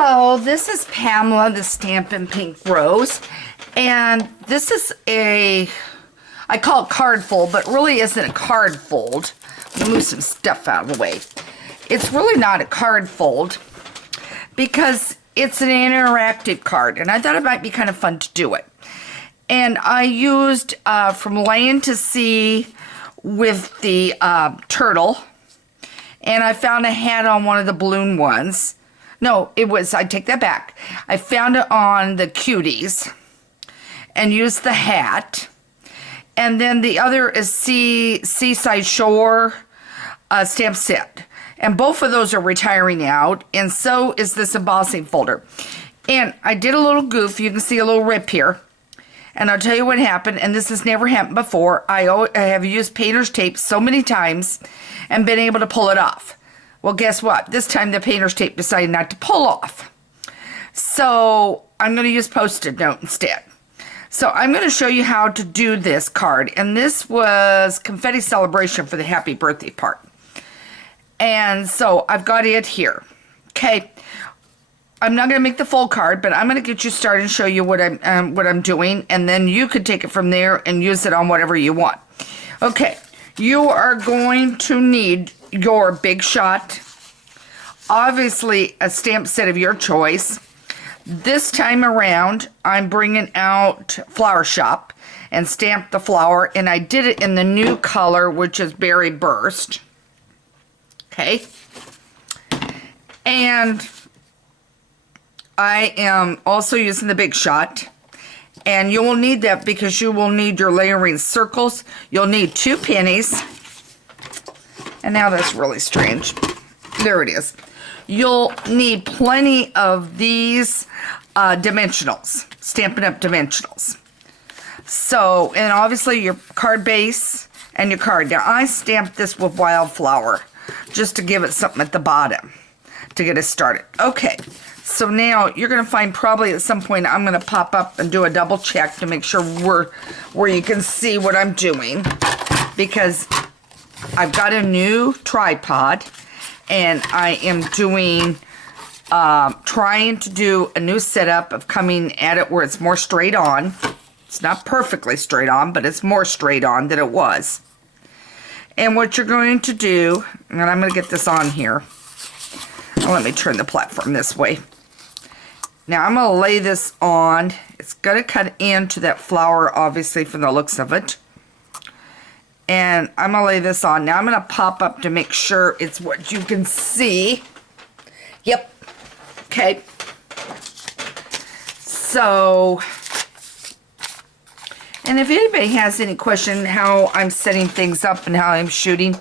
Hello, this is Pamela, the Stampin' Pink Rose, and this is I call it card fold, but really isn't a card fold. I'm gonna move some stuff out of the way. It's really not a card fold because it's an interactive card, and I thought it might be kind of fun to do it. And I used From Land to Sea with the turtle, and I found a hat on one of the balloon ones. No, I take that back. I found it on the Cuties and used the hat. And then the other is Seaside Shore stamp set. And both of those are retiring out. And so is this embossing folder. And I did a little goof. You can see a little rip here. And I'll tell you what happened. And this has never happened before. I have used painter's tape so many times and been able to pull it off. Well, guess what? This time the painter's tape decided not to pull off. So I'm going to use Post-it note instead. So I'm going to show you how to do this card. And this was confetti celebration for the happy birthday part. And so I've got it here. Okay. I'm not going to make the full card, but I'm going to get you started and show you what I'm doing. And then you could take it from there and use it on whatever you want. Okay. You are going to need your Big Shot, obviously a stamp set of your choice. This time around, I'm bringing out Flower Shop and stamped the flower, and I did it in the new color, which is Berry Burst. Okay. And I am also using the Big Shot, and you will need that because you will need your layering circles. You'll need 2 pennies. And now that's really strange. There it is. You'll need plenty of these dimensionals, Stampin' Up! Dimensionals. So, and obviously your card base and your card. Now, I stamped this with Wildflower just to give it something at the bottom to get it started. Okay, so now you're going to find probably at some point I'm going to pop up and do a double check to make sure where you can see what I'm doing, because I've got a new tripod, and I am trying to do a new setup of coming at it where it's more straight on. It's not perfectly straight on, but it's more straight on than it was. And what you're going to do, and I'm going to get this on here. Let me turn the platform this way. Now I'm going to lay this on. It's going to cut into that flower, obviously, from the looks of it. And I'm going to lay this on. Now I'm going to pop up to make sure it's what you can see. Yep. Okay. So, and if anybody has any question how I'm setting things up and how I'm shooting,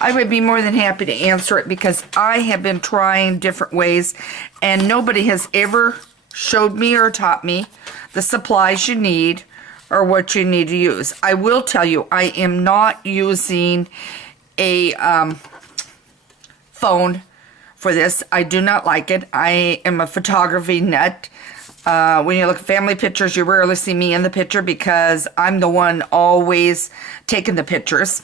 I would be more than happy to answer it, because I have been trying different ways and nobody has ever showed me or taught me the supplies you need or what you need to use. I will tell you, I am not using a phone for this. I do not like it. I am a photography nut. When you look at family pictures, you rarely see me in the picture because I'm the one always taking the pictures.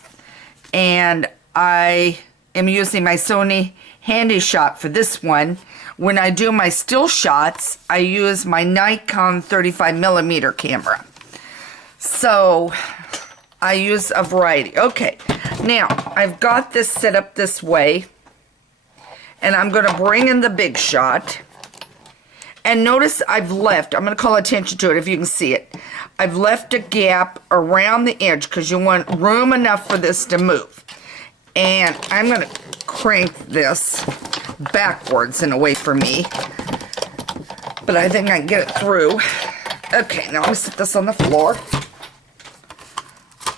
And I am using my Sony Handy Shot for this one. When I do my still shots, I use my Nikon 35mm camera. So, I use a variety. Okay, now, I've got this set up this way, and I'm going to bring in the Big Shot. And notice I've left, I'm going to call attention to it if you can see it. I've left a gap around the edge because you want room enough for this to move. And I'm going to crank this backwards and away from me. But I think I can get it through. Okay, now I'm going to set this on the floor.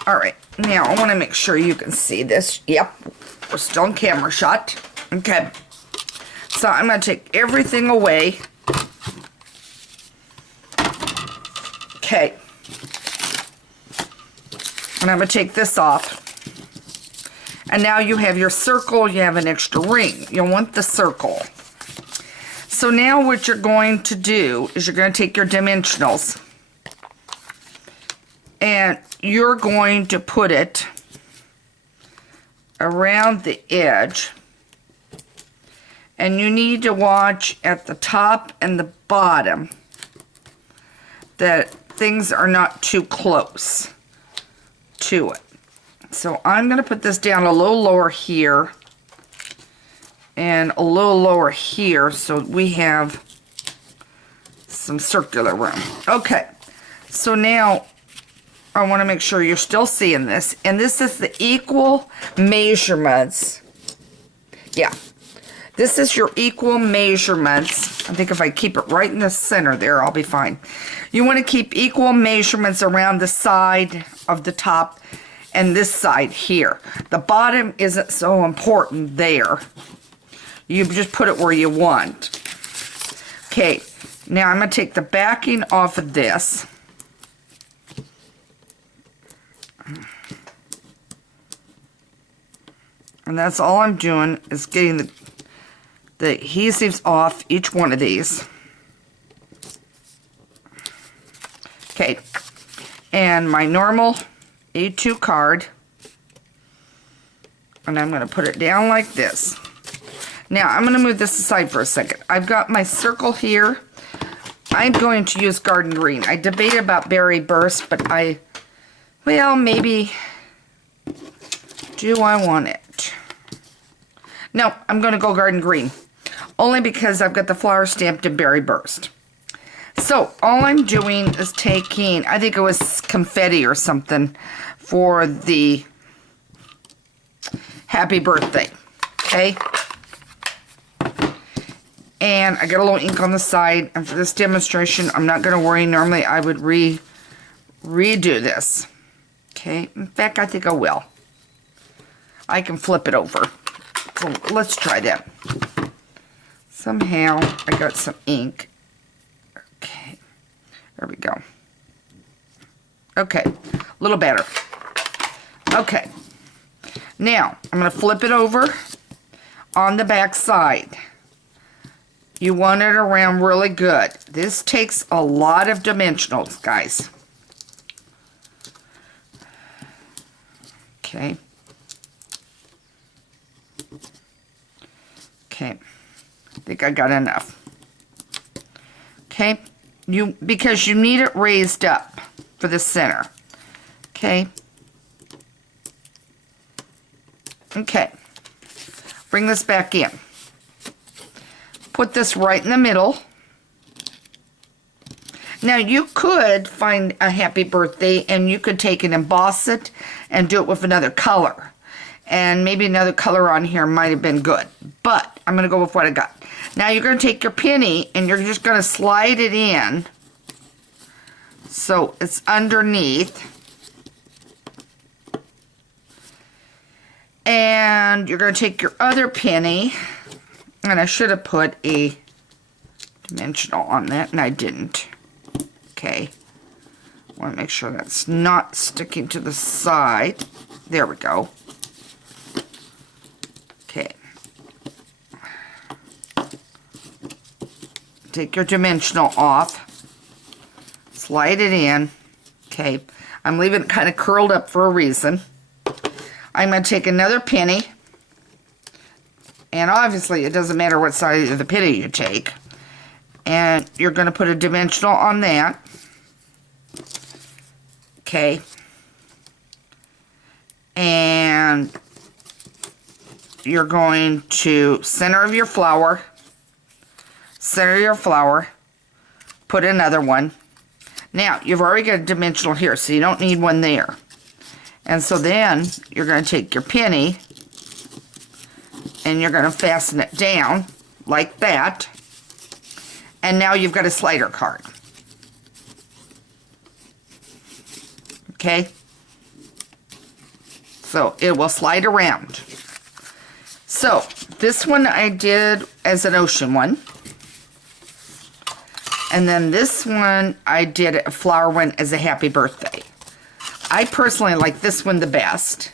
Alright, now I want to make sure you can see this. Yep, we're still in camera shot. Okay, so I'm going to take everything away. Okay, and I'm going to take this off. And now you have your circle, you have an extra ring. You'll want the circle. So now what you're going to do is you're going to take your dimensionals and you're going to put it around the edge And you need to watch at the top and the bottom that things are not too close to it. So I'm going to put this down a little lower here and a little lower here so we have some circular room. Okay, so now I want to make sure you're still seeing this. And this is the equal measurements. Yeah, this is your equal measurements. I think if I keep it right in the center there, I'll be fine. You want to keep equal measurements around the side of the top and this side here. The bottom isn't so important there. You just put it where you want. Okay, now I'm going to take the backing off of this. And that's all I'm doing is getting the adhesives off each one of these. Okay, and my normal A2 card, and I'm going to put it down like this. Now, I'm going to move this aside for a second. I've got my circle here. I'm going to use Garden Green. I debated about Berry Burst, but well, maybe, do I want it? No, I'm going to go Garden Green, only because I've got the flower stamped in Berry Burst. So, all I'm doing is taking, I think it was confetti or something for the happy birthday, okay? And I got a little ink on the side, and for this demonstration, I'm not going to worry. Normally, I would redo this, okay? In fact, I think I will. I can flip it over. So, let's try that. Somehow, I got some ink. Okay, there we go. Okay, a little better. Okay, now I'm going to flip it over on the back side. You want it around really good. This takes a lot of dimensionals, guys. Okay. Okay, I think I got enough. Okay, because you need it raised up for the center. Okay. Okay. Bring this back in. Put this right in the middle. Now you could find a happy birthday and you could take and emboss it and do it with another color. And maybe another color on here might have been good. But I'm going to go with what I got. Now you're going to take your penny and you're just going to slide it in so it's underneath. And you're going to take your other penny, and I should have put a dimensional on that, and I didn't. Okay. I want to make sure that's not sticking to the side. There we go. Okay. Take your dimensional off. Slide it in. Okay. I'm leaving it kind of curled up for a reason. I'm going to take another penny. And obviously it doesn't matter what side of the penny you take. And you're going to put a dimensional on that. Okay. And you're going to center of your flower. Center your flower. Put another one. Now, you've already got a dimensional here, so you don't need one there. And so then, you're going to take your penny, and you're going to fasten it down, like that. And now you've got a slider card. Okay? So, it will slide around. So, this one I did as an ocean one. And then this one, I did a flower one as a happy birthday. I personally like this one the best.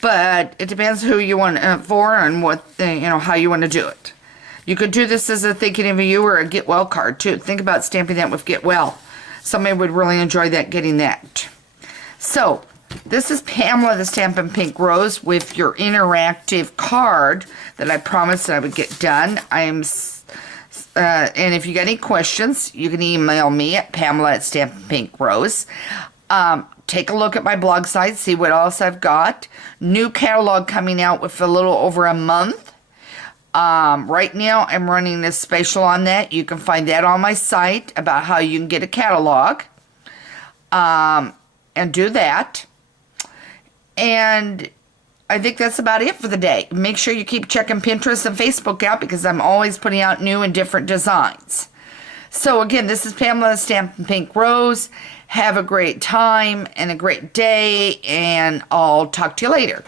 But it depends who you want it for and what, how you want to do it. You could do this as a thinking of you or a get well card too. Think about stamping that with get well. Somebody would really enjoy that, getting that. So, This is Pamela the Stampin' Pink Rose with your interactive card that I promised that I would get done. And if you got any questions, you can email me at Pamela@StampinPinkRose. Take a look at my blog site, see what else I've got. New catalog coming out with a little over a month. Right now, I'm running this special on that. You can find that on my site about how you can get a catalog. And do that. And I think that's about it for the day. Make sure you keep checking Pinterest and Facebook out because I'm always putting out new and different designs. So again, this is Pamela Stampin' Pink Rose. Have a great time and a great day, and I'll talk to you later.